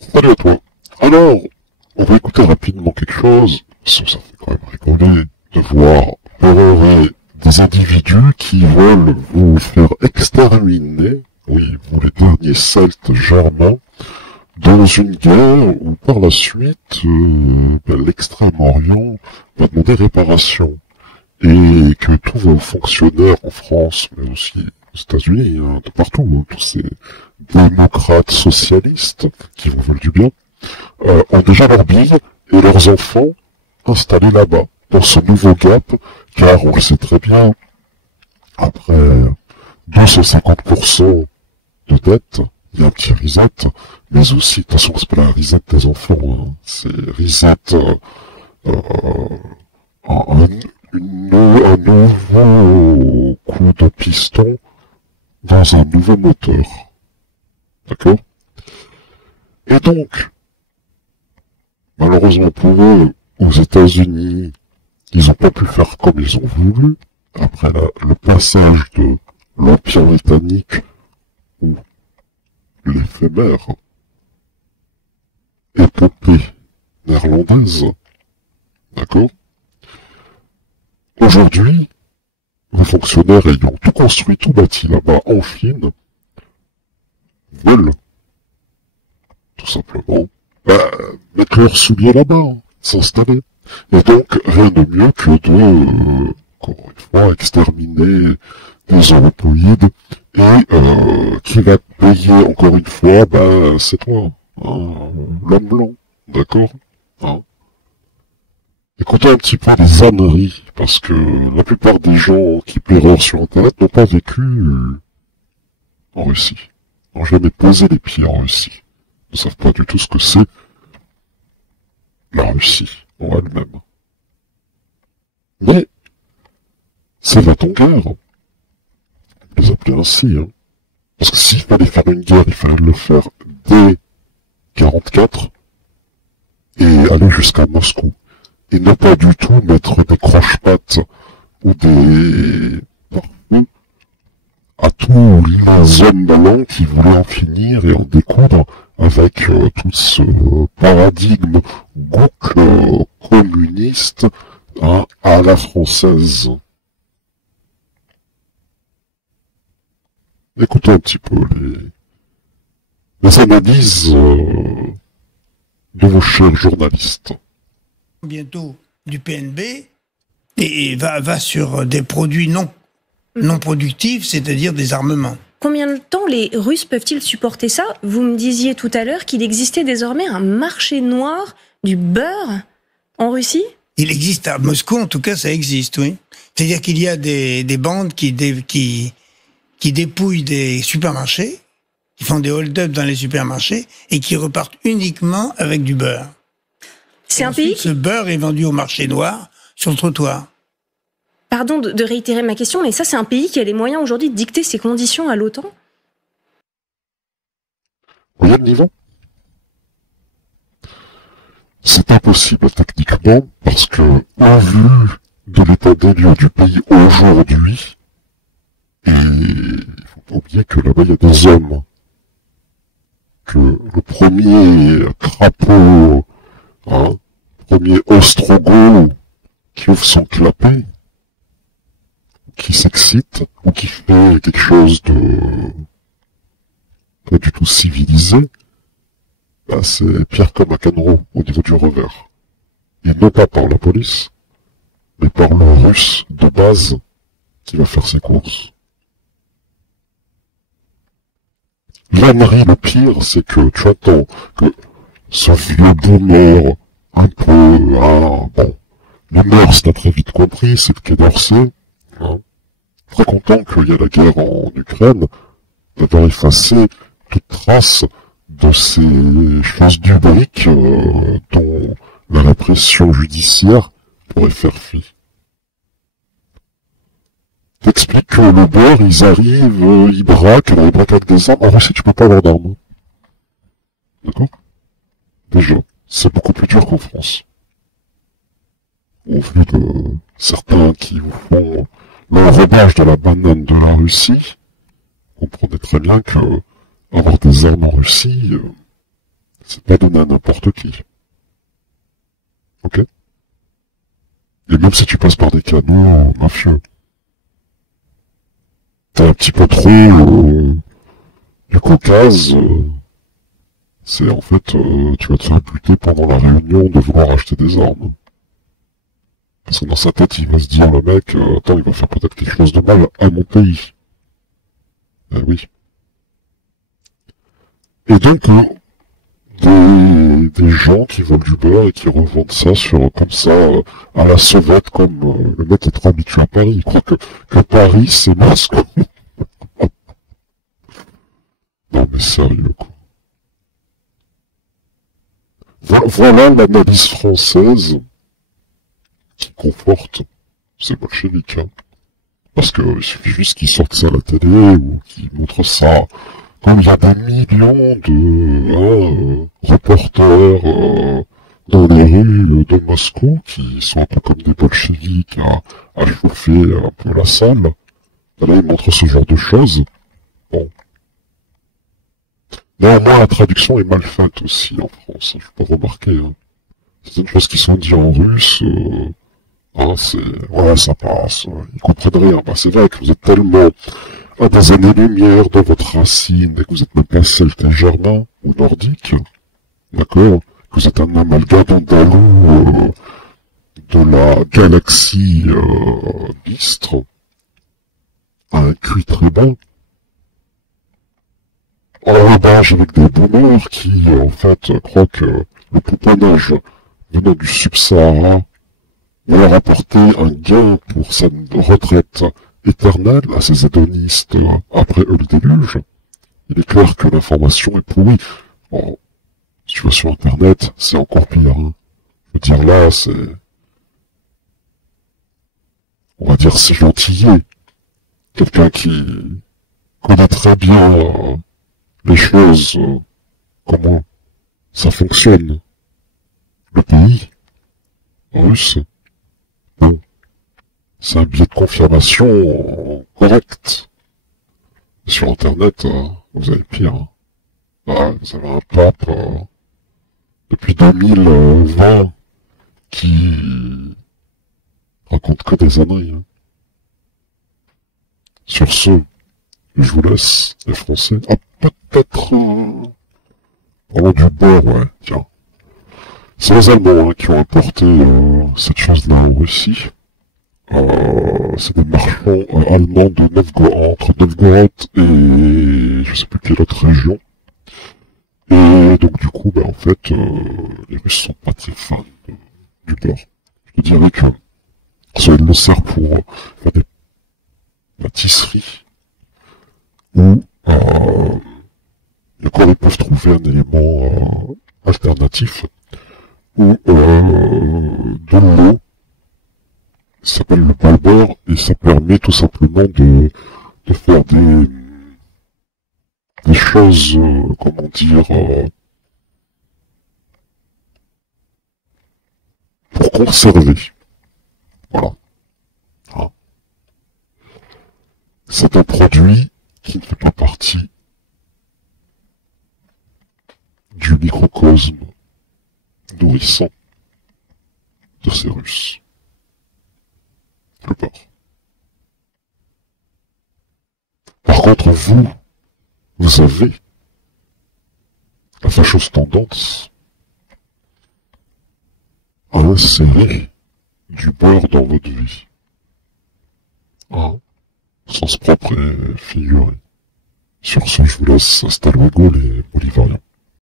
Salut à toi. Alors, on va écouter rapidement quelque chose, parce que ça fait quand même rigoler de voir pérorer des individus qui veulent vous faire exterminer, oui, vous les derniers Celtes germains, dans une guerre où par la suite, l'Extrême-Orient va demander réparation. Et que tous vos fonctionnaires en France, mais aussi aux États-Unis, de partout, tous ces démocrates socialistes qui vous veulent du bien, ont déjà leurs billes et leurs enfants installés là-bas, dans ce nouveau Gap, car on le sait très bien, après 250% de dette, il y a un petit reset, mais aussi, attention, c'est pas la reset des enfants, hein, c'est reset, un nouveau coup de piston dans un nouveau moteur. D'accord? Et donc, malheureusement pour eux, aux États-Unis, ils n'ont pas pu faire comme ils ont voulu, après le passage de l'Empire britannique, ou l'éphémère épopée néerlandaise. D'accord? Aujourd'hui, les fonctionnaires ayant tout construit, tout bâti là-bas en Chine, veulent, tout simplement, mettre leurs souliers là-bas, s'installer. Et donc, rien de mieux que de, encore une fois, exterminer des européides, et qui va payer, encore une fois, c'est toi, hein, l'homme blanc, d'accord, hein. Écoutez un petit peu les âneries, parce que la plupart des gens qui pérorent sur Internet n'ont pas vécu en Russie, n'ont jamais posé les pieds en Russie, ne savent pas du tout ce que c'est la Russie en elle-même. Mais c'est la guerre, on les appelait ainsi, hein. Parce que s'il fallait faire une guerre, il fallait le faire dès 44 et aller jusqu'à Moscou. Et ne pas du tout mettre des croche-pattes ou des pare-feux à tous les hommes blancs qui voulaient en finir et en découdre avec tout ce paradigme boucle communiste, hein, à la française. Écoutez un petit peu les analyses de vos chers journalistes. Bientôt du PNB et va sur des produits non productifs, c'est-à-dire des armements. Combien de temps les Russes peuvent-ils supporter ça? Vous me disiez tout à l'heure qu'il existait désormais un marché noir du beurre en Russie? Il existe à Moscou, en tout cas, ça existe, oui. C'est-à-dire qu'il y a des bandes qui dépouillent des supermarchés, qui font des hold-up dans les supermarchés et qui repartent uniquement avec du beurre. C'est un pays Ce beurre est vendu au marché noir sur le trottoir. Pardon de réitérer ma question, mais ça, c'est un pays qui a les moyens aujourd'hui de dicter ses conditions à l'OTAN? Voyez le niveau? C'est impossible techniquement, parce que, au vu de l'état des lieux du pays aujourd'hui, et il faut pas oublier que là-bas il y a des hommes, que le premier crapaud, hein, premier ostrogoth qui ouvre son clapet, qui s'excite, ou qui fait quelque chose de pas du tout civilisé, c'est pire comme un cannereau au niveau du revers. Et non pas par la police, mais par le russe de base qui va faire ses courses. L'ânerie, le pire, c'est que tu attends que ce vieux boomer, un peu, bon, les mœurs, t'as très vite compris, c'est le Quai d'Orsay, hein, très content qu'il y ait la guerre en Ukraine, d'avoir effacé toute trace de ces choses du brick dont la répression judiciaire pourrait faire fi. T'expliques que le beurre, ils arrivent, ils braquent, alors ils braquent avec des armes. En Russie, tu peux pas avoir d'armes. D'accord? Déjà, c'est beaucoup plus dur qu'en France. Au vu de certains qui vous font l'enrobage de la banane de la Russie, vous comprenez très bien que avoir des armes en Russie, C'est pas donné à n'importe qui. Ok? Et même si tu passes par des canaux mafieux, t'as un petit peu trop du Caucase, c'est en fait, tu vas te faire buter pendant la réunion de vouloir acheter des armes. Parce que dans sa tête, il va se dire, le mec, attends, il va faire peut-être quelque chose de mal à mon pays. Eh oui. Et donc, des gens qui volent du beurre et qui revendent ça comme ça, à la sauvette, comme le mec est trop habitué à Paris. Il croit que Paris, c'est Moscou. Non mais sérieux, quoi. Voilà l'analyse française qui conforte ces bolcheviks. Hein. Parce que il suffit juste qu'ils sortent ça à la télé ou qu'ils montrent ça. Comme il y a des millions de reporters dans les rues de Moscou qui sont un peu comme des bolcheviks à chauffer un peu la salle. Et là, ils montrent ce genre de choses. Bon. Néanmoins, la traduction est mal faite aussi en France, je peux remarquer. Hein. C'est des choses qui sont dites en russe, ouais, ça passe, ils comprennent rien. Bah, c'est vrai que vous êtes tellement à des années-lumière dans votre racine, et que vous êtes même pas celte et germain, ou nordique, d'accord, que vous êtes un amalgame andalou de la galaxie d'Istre, à un QI très bas, en rebâche avec des boomers qui, en fait, croient que le pouponnage venant du Sub-Sahara va leur apporter un gain pour sa retraite éternelle à ces hédonistes après eux le déluge. Il est clair que l'information est pourrie. Bon, si tu vas sur Internet, c'est encore pire. Hein. Je veux dire, là, c'est... On va dire, c'est gentillé. Quelqu'un qui connaît très bien les choses, comment ça fonctionne. Le pays russe, bon, c'est un biais de confirmation correct. Sur Internet, vous avez pire. Hein. Ah, vous avez un pape depuis 2020 qui raconte que des âneries. Hein. Sur ce, je vous laisse, les Français. Ah, peut-être... Parlons du beurre, ouais, tiens. C'est les Allemands hein, qui ont importé cette chose-là en Russie. C'est des marchands allemands de entre Novgorod et je sais plus quelle autre région. Et donc du coup, en fait, les Russes sont pas très fans du beurre. Je dirais que ça le sert pour faire des pâtisseries où encore ils peuvent trouver un élément alternatif ou de l'eau. Ça s'appelle le beurre et ça permet tout simplement de faire des choses, comment dire, pour conserver. Voilà. Hein. C'est un produit qui ne fait pas partie du microcosme nourrissant de ces Russes. Le beurre. Par contre, vous avez la fâcheuse tendance à insérer du beurre dans votre vie. Hein, sens propre et figuré. Sur ce, je vous laisse. Hasta luego les Bolivariens.